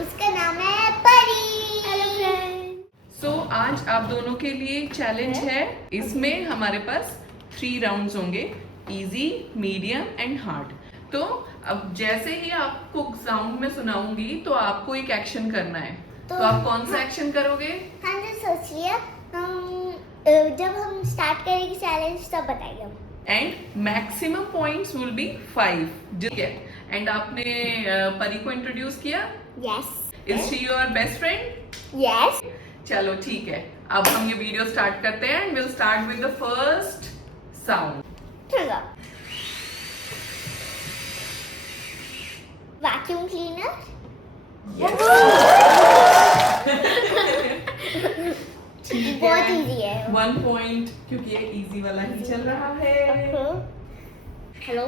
उसका नाम है परी। Hello friend. सो आज आप दोनों के लिए चैलेंज है। इसमें हमारे पास 3 राउंड्स होंगे, इजी, मीडियम एंड हार्ड। तो अब जैसे ही आपको साउंड में सुनाऊंगी तो आपको एक एक्शन करना है। तो आप कौन सा एक्शन करोगे? हम जो सोच रही है, जब हम स्टार्ट करेंगे चैलेंज तब बताएंगे हम। And maximum points will be 5। ठीक है। एंड आपने परी को इंट्रोड्यूस किया। Yes is she your best friend? Yes. चलो ठीक है, अब हम ये वीडियो स्टार्ट करते हैं and will start with the first sound. चलो, वैक्यूम क्लीनर। बहुत इजी है। 1 पॉइंट, क्योंकि ये इजी वाला ही चल रहा है। Hello hello.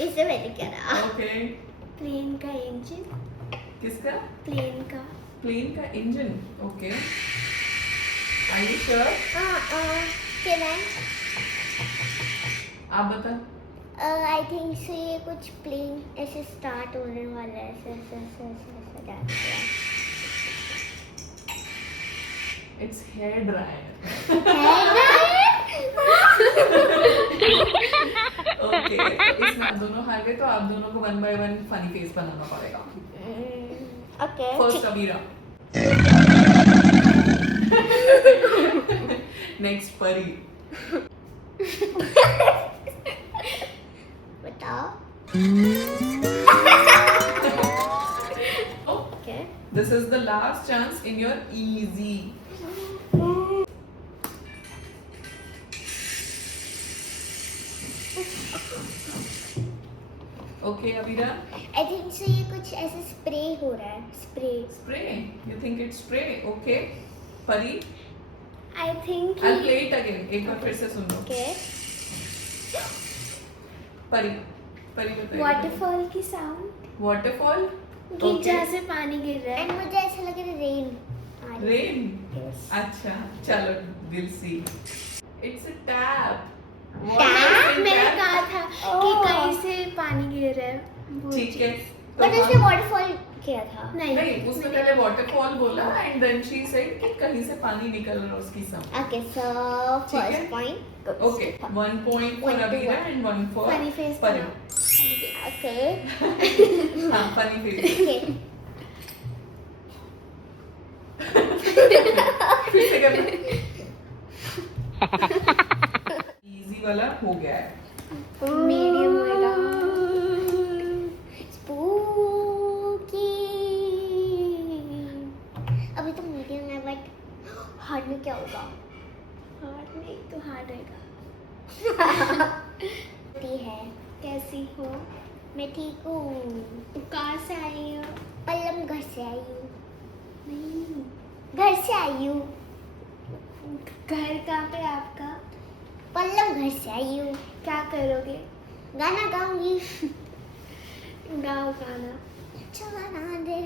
इससे मैंने क्या रहा? ओके। प्लेन का इंजन। किसका? प्लेन का। प्लेन का engine. Okay, are you sure? Can I? आप बता। आई थिंक से ये कुछ प्लेन ऐसे स्टार्ट होने वाला है, ऐसे ऐसे ऐसे ऐसे ऐसे जाने वाला है। It's hair dryer. ओके, तो इसमें आप दोनों हार गए, तो आप दोनों को 1 बाय 1 फनी फेस बनाना पड़ेगा। ओके। फर्स्ट अबीरा, नेक्स्ट परी। बताओ। Okay. This is the last chance in your easy. Okay, Abira. I think से ये कुछ ऐसे स्प्रे हो रहा है, spray. Spray. You think it's spray? Okay. Pari. I think I'll play it again. एक बार फिर से सुन लो. ओके। परी. परी बताइए. वाटरफॉल की साउंड Waterfall. कि जहाँ से पानी गिर रहा एंड है। मुझे ऐसा लग रहा है रेन। Rain. Yes. अच्छा, चलो, we'll see. It's a tap. Tap? मैंने कहा था कि Oh. कहीं से पानी गिर रहा है वो ठीक है. चीज़। तो बट उसने वाटरफॉल किया था। नहीं, उसने पहले waterfall बोला and then she said कि कहीं से पानी निकल रहा है उसकी साउंड. ओके, सो ठीक है? First point. Okay, 1 point for 1 to Abira 1. and 1 for funny face Pari. Okay. हाँ, funny face. ओके। फिर से करना. Easy वाला हो गया है. मीडियम होएगा। स्पूकी। अभी तो मीडियम है, बट हार्ड में क्या होगा? हार्ड नहीं तो हार्ड होएगा। टी है। कैसी हो? मैं ठीक हूँ। कहाँ से आई हो? पल्लम घर से आई हूँ। नहीं, घर से आई हूँ। घर कहाँ पे आपका? पल्लम घर से आई हूँ। क्या करोगे? गाना गाऊंगी। गाओ गाना। चला दे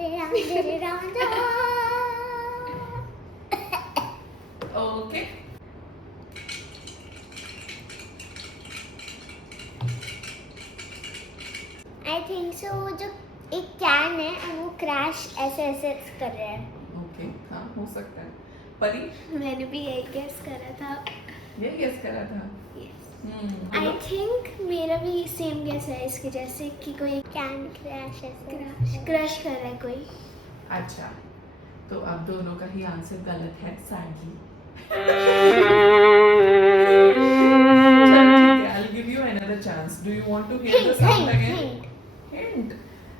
रे Ranjha. Okay. I think so वो जो एक कैन है और वो क्रैश ऐसे ऐसे कर रहा है। Okay. हाँ, हो सकता है. परी, मैंने भी यही गेस करा था। ये guess करा था. आई थिंक मेरा भी सेम गेस है इसके जैसे कि कोई कैन क्रैश ऐसे क्रश कर रहा है कोई। अच्छा, तो अब दोनों का ही आंसर गलत है, सैडली. चलो ठीक है, I'll give you another chance. Do you want to hear the sound again? Hint.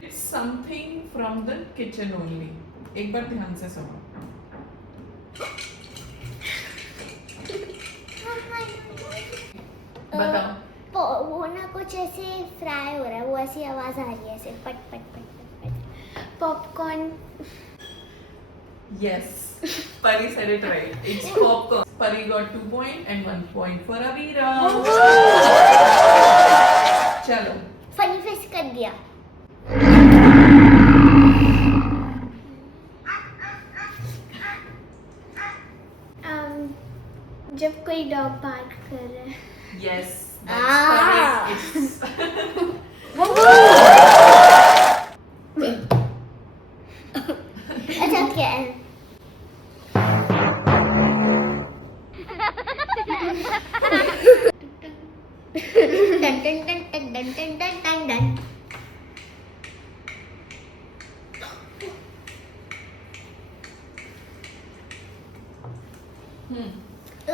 It's something from the kitchen only. एक बार ध्यान से सुनो. बताओ. वो ना कुछ ऐसे फ्राई हो रहा है, वो ऐसी आवाज आ रही है ऐसे पट पट पट पट पट। Popcorn. Yes, Pari said it right. It's popcorn. Pari got 2 points and 1 point for Avira. चलो. फनी फेस कर दिया। जब कोई डॉग बार्क कर रहा है। Yes, Ah. अच्छा क्या है? Dun dun dun dun dun dun dun dun dun.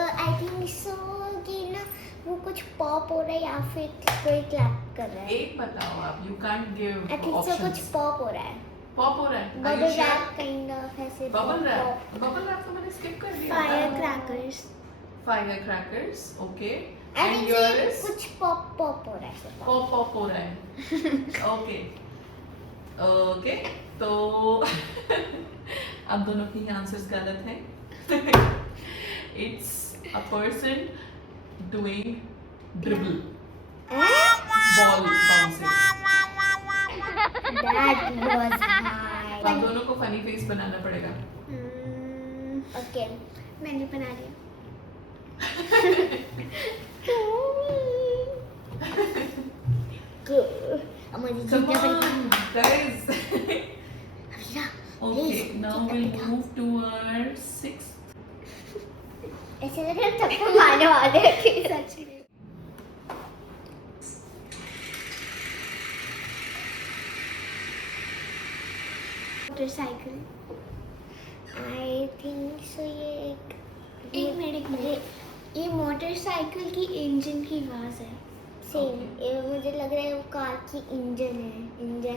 I think so कि ना वो कुछ पॉप हो रहा है या फिर कोई क्लैप कर रहा है. एक बताओ आप, you can't give I think so कुछ options. पॉप हो रहा है. पॉप हो रहा है? Are you Bubble sure? wrap kind of ऐसे. Bubble pop. wrap. Bubble wrap तो मैंने skip कर दिया. Firecrackers. Firecrackers, okay. I And think yours? so कुछ पॉप हो रहा है ऐसे. पॉप पॉप हो रहा है. Okay. Okay. तो आप दोनों की आंसर्स गलत हैं. It's a person doing dribble. Ball bouncing. That was high. आप दोनों को फनी फेस बनाना पड़ेगा. Okay. मैंने बना लिया. Good. अब मुझे Come जीतना on, पड़ेगा. guys. अभिला, Okay, please, now जीतना we'll पड़ेगा. move to our sixth. ऐसे लग रहा है सबको मारने वाले हैं कि सच में. मोटरसाइकिल. I think so ये एक मिनट. ये मोटरसाइकिल की इंजन की आवाज है. सेम मुझे लग रहा है वो कार की इंजन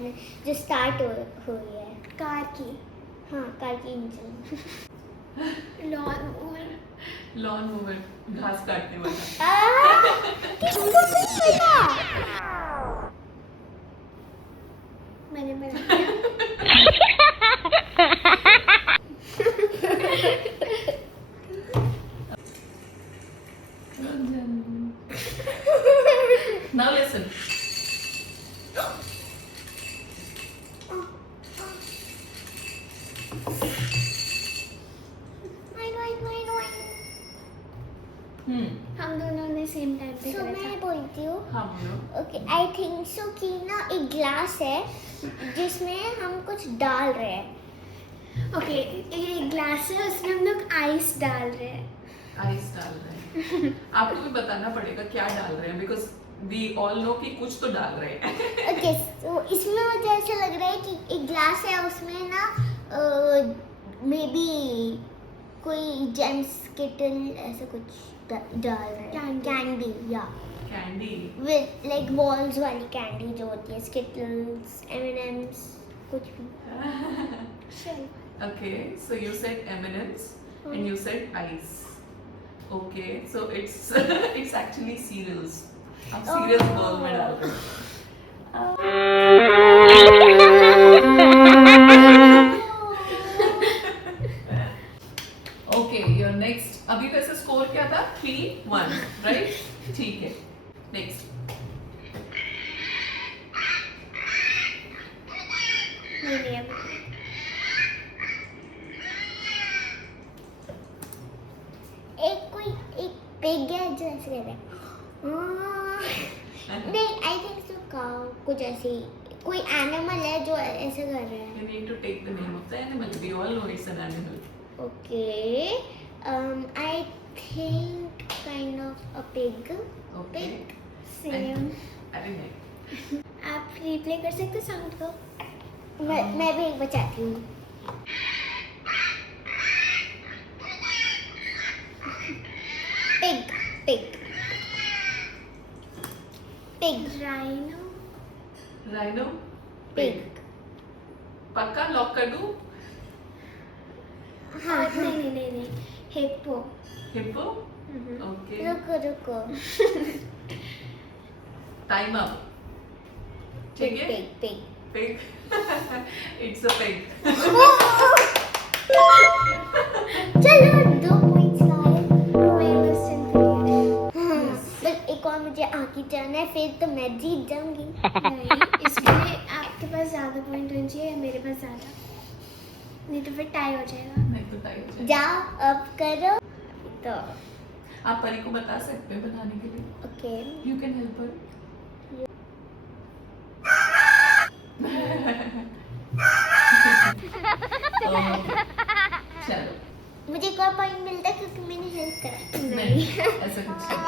है जो स्टार्ट हो रही है. कार की. हाँ कार की engine. Lawn mower. Lawn mower, घास काटने वाला. किसको नहीं पता? मैंने बना लिया. Now listen. हम दोनों ने सेम टाइम पे So करा मैं था. बोलती हूँ. हाँ बोलो. ओके आई थिंक सो कि ना एक ग्लास है जिसमें हम कुछ डाल रहे हैं. ओके, एक ग्लास है, उसमें हम लोग आइस डाल रहे हैं. आइस डाल रहे हैं. आपको भी बताना पड़ेगा क्या डाल रहे हैं, बिकॉज वी ऑल नो कि कुछ तो डाल रहे हैं. ओके तो इसमें मुझे ऐसा लग रहा है कि एक ग्लास है उसमें ना मे बी कोई जेम्स किटल ऐसा कुछ डाल रहे हैं. कैंडी या कैंडी. विद लाइक बॉल्स वाली कैंडी जो होती है स्किटल्स M&M's कुछ भी. चल. Okay, so you said M&M's and you said ice. Okay, so it's it's actually cereals. आप cereals bowl में डाल रहे हो. Okay, your next. अभी वैसे स्कोर क्या था? 3-1, right? ठीक है. Next. नहीं अब. एक पिग है जो ऐसे कर रहा है. नहीं आई थिंक सो काउ कुछ ऐसी कोई एनिमल है जो ऐसे कर रहा है. You need to take the name of the animal. We all know it's an animal. Okay. I think kind of a pig. Okay. Pig. Same. अरे नहीं. आप रिप्ले कर सकते साउंड को. मैं भी एक बचाती हूँ. Pig. Pig. Pig. Rhino. Rhino. Pig. पक्का लॉक कर दूं? हाँ नहीं. हिप्पो. Hippo. Okay. रुको. Time up. ठीक है? Pig. Pig. It's a pig. चलो 2 points लाए. मेरे पास चिंता बस एक और मुझे आगे जाना है फिर तो मैं जीत जाऊंगी. नहीं. इसमें आपके पास ज़्यादा पॉइंट होने चाहिए, मेरे पास ज़्यादा. नहीं तो फिर टाई हो जाएगा. नहीं तो टाइम. जाओ अब करो. तो आप परी को बता सकते हैं बनाने के लिए. Okay You can help her. चलो. मुझे एक और पॉइंट मिलता है क्योंकि मैंने हेल्प करा. नहीं ऐसा कुछ नहीं.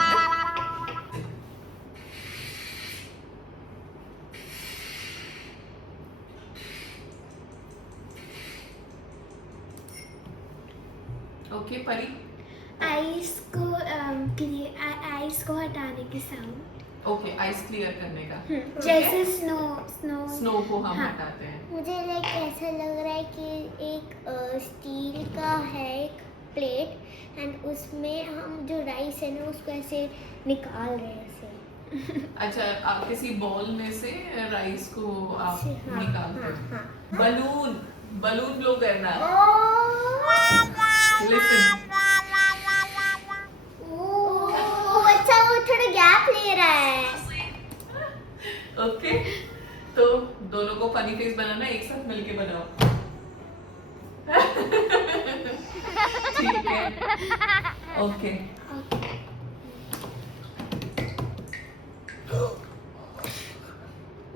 ओके परी. आइस को आइस को हटाने की साउंड. ओके आइस क्लियर करने का. जैसे स्नो स्नो. स्नो को हम हाँ. हटाते हैं. मुझे लाइक ऐसा लग रहा है कि एक स्टील का है एक प्लेट एंड उसमें हम जो राइस है ना उसको ऐसे निकाल रहे हैं ऐसे. अच्छा आप किसी बॉल में से राइस को आप हाँ, निकालते हाँ, हो. हाँ. बलून बलून ब्लो करना है. ओह लिसन. ओह अच्छा वो थोड़ा गैप ले रहा है. ओके तो दोनों को फनी फेस बनाना है, एक साथ मिलके बनाओ. ठीक है. ओके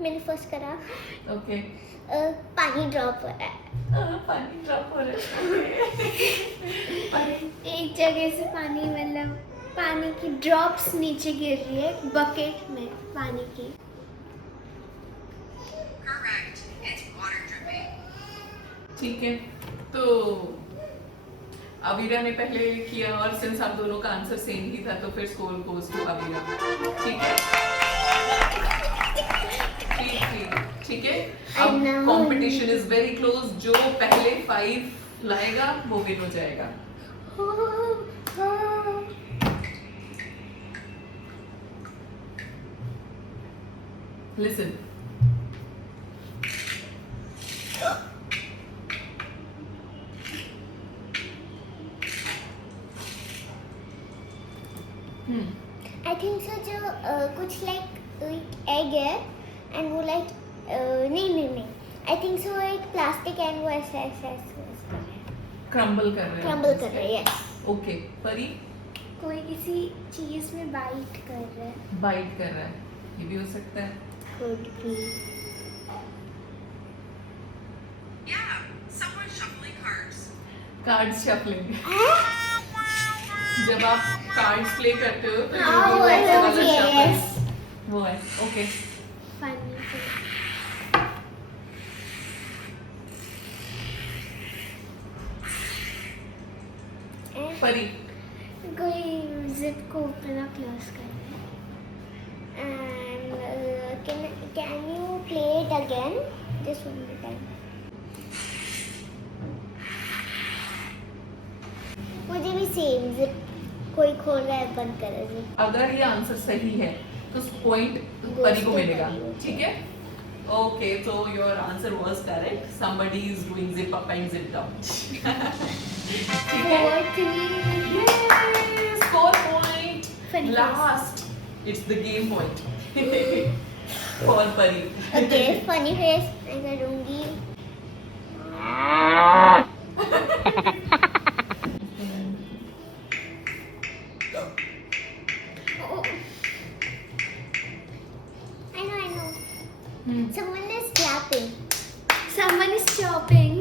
मैंने फर्स्ट करा. ओके. पानी ड्रॉप हो रहा है. पानी ड्रॉप हो रहा है. एक जगह से पानी मतलब पानी की ड्रॉप्स नीचे गिर रही है बकेट में पानी की. Correct. It's water dripping. ठीक है तो अवीरा ने पहले किया और सिंस आप दोनों का आंसर सेम ही था तो फिर स्कोर गोज टू अवीरा. ठीक है. ठीक है. I अब know. Competition is very close. जो पहले 5 लाएगा वो विन हो जाएगा. लिसन. आई थिंक सो जो कुछ लाइक एग है एंड वो लाइक नहीं आई थिंक सो एक प्लास्टिक एंड वो ऐसे ऐसे ऐसे कर रहा है. क्रम्बल कर रहे हैं. क्रम्बल कर रही है. ओके परी कोई किसी चीज में बाइट कर रहा है. बाइट कर रहा है. ये भी हो सकता है. Could be. Yeah, someone's shuffling cards. Cards shuffling. जब आप कार्ड्स प्ले करते हो तो हाँ, you do वो है, ऐसे वो वाला भी है, shuffling. yes. वो है. ओके फनी परी. कोई जिप को ओपन और क्लोज कर रहा है. And can you play it again? Just one more time. मुझे भी सेम जिप कोई खोल रहा है बंद कर रहा है. अगर ये आंसर सही है तो पॉइंट Goes परी को to मिलेगा. परी. ठीक है. ओके तो your answer was correct. Somebody is doing zip up and zip down. ठीक है. 4-3. Score point. Funny face. Last it's the game point for परी. Okay, funny face मैं करूँगी. Oh, I know. Someone is clapping. someone is chopping.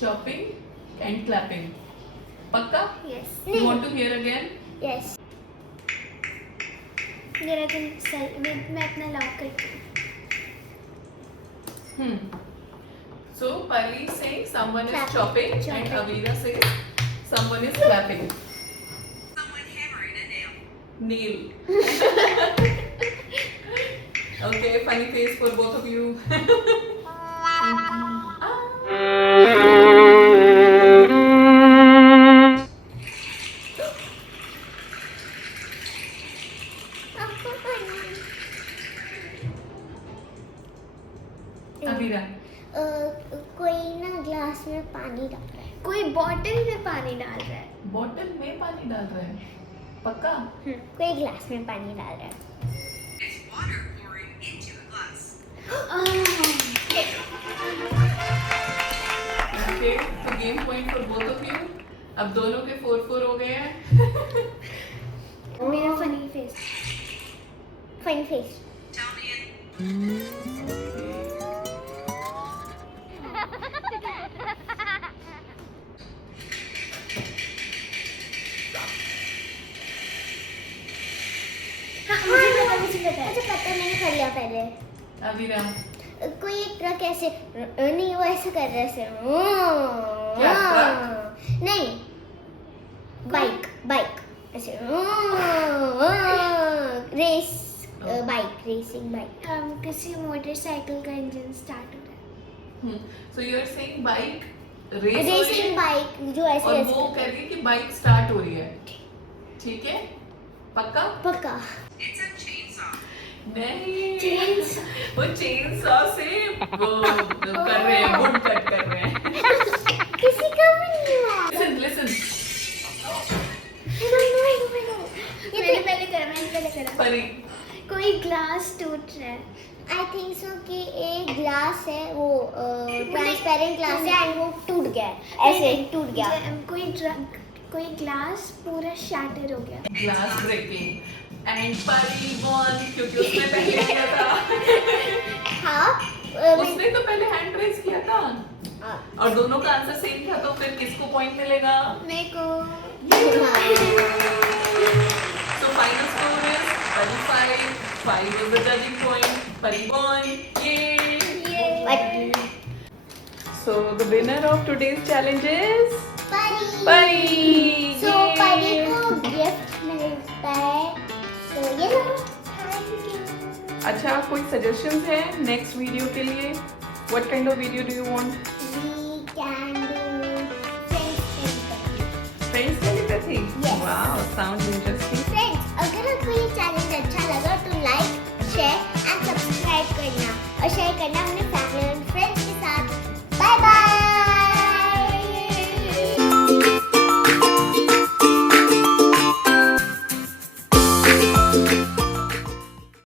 Chopping and clapping. पक्का? Yes. You want to hear again? Yes. मेरा दिन सही मैं अपना lock करती हूँ. So Pari is saying someone is Clapping. chopping and Chopping. Avira says someone is clapping. Someone hammering a nail. Nail. Okay, funny face for both of you. Avira. कोई ना glass में पानी डाल रहा है. कोई बॉटल में पानी डाल रहा है. बॉटल में पानी डाल रहा है. पक्का? कोई ग्लास में पानी डाल रहा है. It's water pouring into a glass. Okay, so game point for both of you. अब दोनों के 4-4 हो गए हैं. Tell me in मुझे पता मैंने कर लिया पहले। अभिराम कोई एक ट्रक ऐसे नहीं, वो ऐसे कर रहे ऐसे क्या ट्रक? नहीं, बाइक बाइक ऐसे रेस बाइक, रेसिंग बाइक। किसी मोटरसाइकिल का इंजन स्टार्ट हो रहा है। So you are saying bike race हो रही रेसिंग है बाइक जो ऐसे और ऐसे वो कह रही है कि बाइक स्टार्ट हो रही है। ठीक है, पक्का? पक्का। it's a chainsaw. नहीं, वो चेन सॉ से वो कर रहे हैं, वुड कट कर रहे हैं। किसी का भी नहीं हुआ। Listen, listen. मैंने पहले करा। परी कोई ग्लास टूट रहा है। आई थिंक सो कि एक ग्लास है, वो ट्रांसपेरेंट ग्लास है एंड वो टूट गया है, ऐसे टूट गया। कोई ग्लास पूरा शैटर हो गया। ग्लास ब्रेकिंग एंड परी वन क्योंकि उसने पहले किया था। हाँ उसने तो पहले हैंड रेज किया था और दोनों का आंसर सेम था, तो फिर किसको पॉइंट मिलेगा? मेरे को So final score is 35. 5 was the judging point. Pari won. Yay! So the winner of today's challenge is Pari. So Yay! परी को गिफ्ट मिलता है, तो ये लो। Thank you. अच्छा, कोई suggestions है next video के लिए? What kind of video do you want? We can do friends. Friends telepathy. Yes. Wow, sounds interesting.